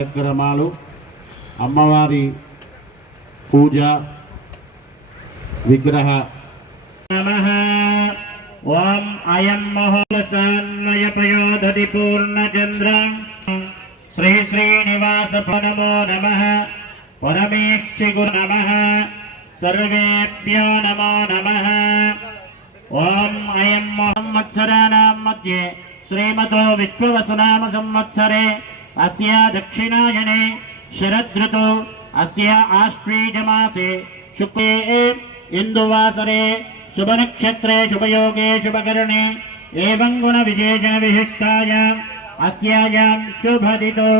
కార్యక్రమాలు అమ్మవారి పూజ విగ్రహ. ఓం అయం మహోలసాన్వయపయోధతి పూర్ణచంద్ర. శ్రీ శ్రీనివాస నమో నమ. పరమేక్షి గురు నమ. సర్వేభ్యో నమో నమ. ఓం అయం సంవత్సరాణం మధ్యే శ్రీమతో విశ్వవసునామ సంవత్సరే. అస్య దక్షిణాయనే శరదృతు అస్య ఆశ్వీజమాసే శుక్లే ఇందువాసరే శుభనక్షత్రే శుభయోగే శుభకరణే ఏం గుణ విశేషణ విశిష్టాయ అస్యాయాం శుభదితో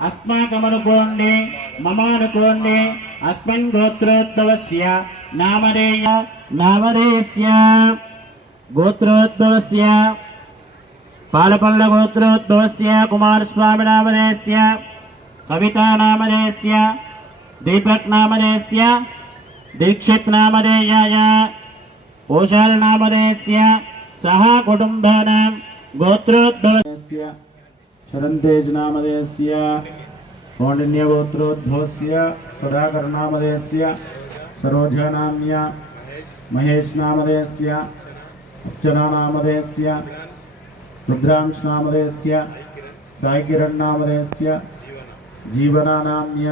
అస్మాకమనుకోండి మమానుకోండి అస్మిన్ గోత్రోద్భవస్య నామధేయ నామధేయస్య గోత్రోద్భవస్య పాలపల్ల గోత్రోద్భవస్య కుమారస్వామి నామధేయస్య కవితా నామధేయస్య దీపక్ నామధేయస్య దీక్షిత్ నామధేయాయ ఓషాల్ నామధేయస్య సహ కుటుంబానాం గోత్రోద్భవస్య రుద్రాంశ్ నామధేయస్య సాయి కిరణ్ నామధేయస్య జీవనా నామ్య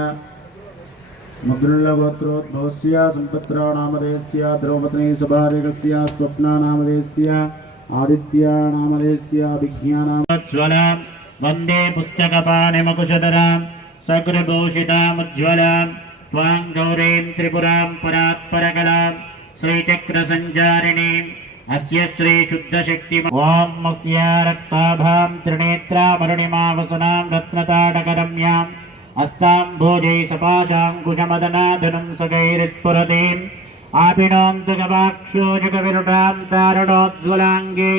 ముద్రుల్లగోత్రోద్భవస్య సంపత్రా నామధేయస్య ద్రౌపది సభారేకస్య స్వప్నా వందే ఆదిత్య నామధేయస్య విజ్ఞాన జ్వలాం వందే పుస్తకపాణిమకుశధరాం సగృభూషితాముజ్వలాం త్వాం గౌరీం अस्य श्रीशुद्धशक्ति ॐ अस्य रक्ताभां त्रिनेत्रामरुणिमावसनां रत्नताडकरम्याम् अस्ताम्भोजै सपाशाङ्कुशमदनाधनुं सगैरिस्फुरतीम् आपिनोऽन्तु गवाक्षो जगविरुटां तारुणोज्ज्वलाङ्गे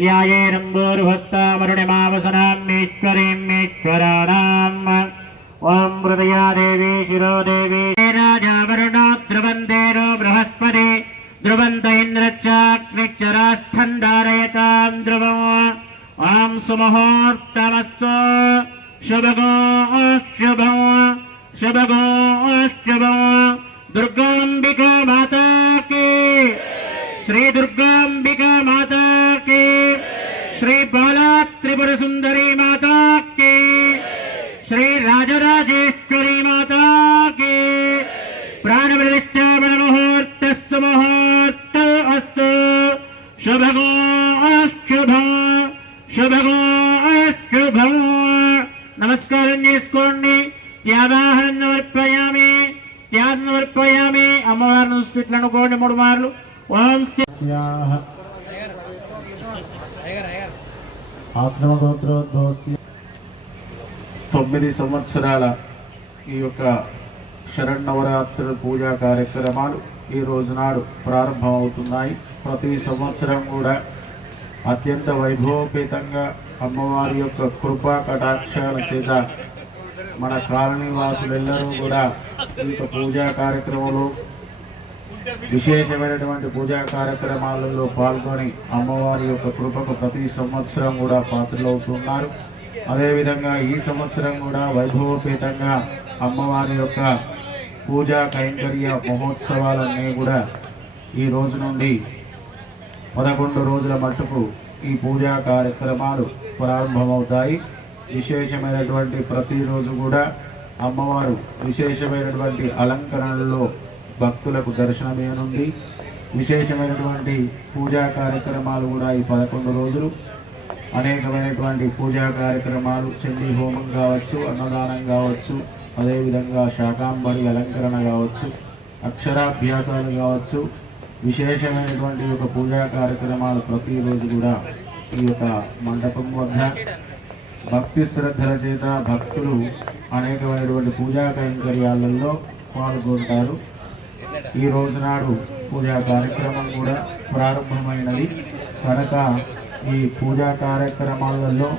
ध्यायेरम्बोर्भस्तामरुणिमावसनां मेश्वरीं मेश्वराणाम् ॐ हृदया देवी शिरो देवी ఓం సుముహూర్తమస్తు శుభగో శుభం శుభగో శుభం దుర్గాంబిక మాతాకి శ్రీ దుర్గాంబిక మాతాకి శ్రీ బాలా త్రిపుర సుందరి మాతా నమస్కారం చేసుకోండి. త్యాగాహనం సమర్పయామి. త్యాగం సమర్పయామి. అమ్మవారిని ఇట్లా అనుకోండి మూడు మార్లు. ఓం ఆశ్రమ తొమ్మిది సంవత్సరాల ఈ యొక్క శరణవరాత్రుల పూజా కార్యక్రమాలు ఈ రోజు నాడు ప్రారంభమవుతున్నాయి. ప్రతి సంవత్సరం కూడా అత్యంత వైభవపేతంగా అమ్మవారి యొక్క కృపా కటాక్షాల చేత మన కాలనీ వాసులెల్లరూ కూడా ఈ యొక్క పూజా కార్యక్రమంలో విశేషమైనటువంటి పూజా కార్యక్రమాలలో పాల్గొని అమ్మవారి యొక్క కృపకు ప్రతి సంవత్సరం కూడా పాత్రలవుతున్నారు. అదేవిధంగా ఈ సంవత్సరం కూడా వైభవపేతంగా అమ్మవారి యొక్క పూజా కైంకర్య మహోత్సవాలన్నీ కూడా ఈ రోజు నుండి పదకొండు రోజుల మట్టుకు ఈ పూజా కార్యక్రమాలు ప్రారంభమవుతాయి. విశేషమైనటువంటి ప్రతిరోజు కూడా అమ్మవారు విశేషమైనటువంటి అలంకరణలో భక్తులకు దర్శనమేనుంది. విశేషమైనటువంటి పూజా కార్యక్రమాలు కూడా ఈ పదకొండు రోజులు. అనేకమైనటువంటి పూజా కార్యక్రమాలు చండీ హోమం కావచ్చు అన్నదానం కావచ్చు అదేవిధంగా శాకాంబరి అలంకరణ కావచ్చు అక్షరాభ్యాసాలు కావచ్చు విశేషమైనటువంటి ఒక పూజా కార్యక్రమాలు ప్రతిరోజు కూడా ఈ యొక్క మండపం వద్ద. భక్తి శ్రద్ధల చేత భక్తులు అనేకమైనటువంటి పూజా కైంకర్యాలలో పాల్గొంటారు. ఈ రోజు నాడు పూజా కార్యక్రమం కూడా ప్రారంభమైనది. కనుక ఈ పూజా కార్యక్రమాలలో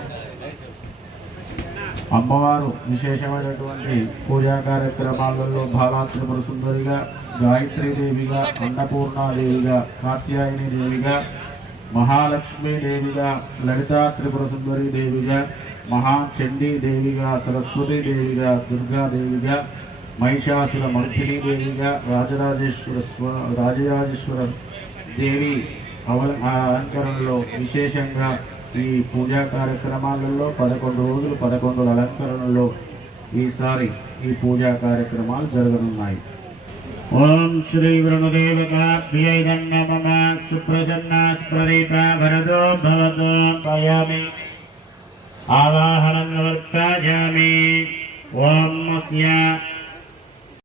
అమ్మవారు విశేషమైనటువంటి పూజా కార్యక్రమాలలో బాలా త్రిపుర సుందరిగా గాయత్రీ దేవిగా అన్నపూర్ణాదేవిగా కాత్యాయని దేవిగా మహాలక్ష్మీదేవిగా లలితా త్రిపుర సుందరి దేవిగా మహాచండీ దేవిగా సరస్వతి దేవిగా దుర్గాదేవిగా మహిషాసుర మర్దిని దేవిగా రాజరాజేశ్వర స్వ రాజరాజేశ్వర దేవి అవల అలంకరణలో విశేషంగా ఈ పూజా కార్యక్రమాలలో పదకొండు రోజులు పదకొండు అలంకరణలో ఈసారి ఈ పూజా కార్యక్రమాలు జరగనున్నాయి. ఓం శ్రీ వృణుదేవతాభ్యై నమ సుప్రసన్న స్మరిత వరదో భవతో పయామి ఆవాహనం నవర్తాయామి ఓం అస్య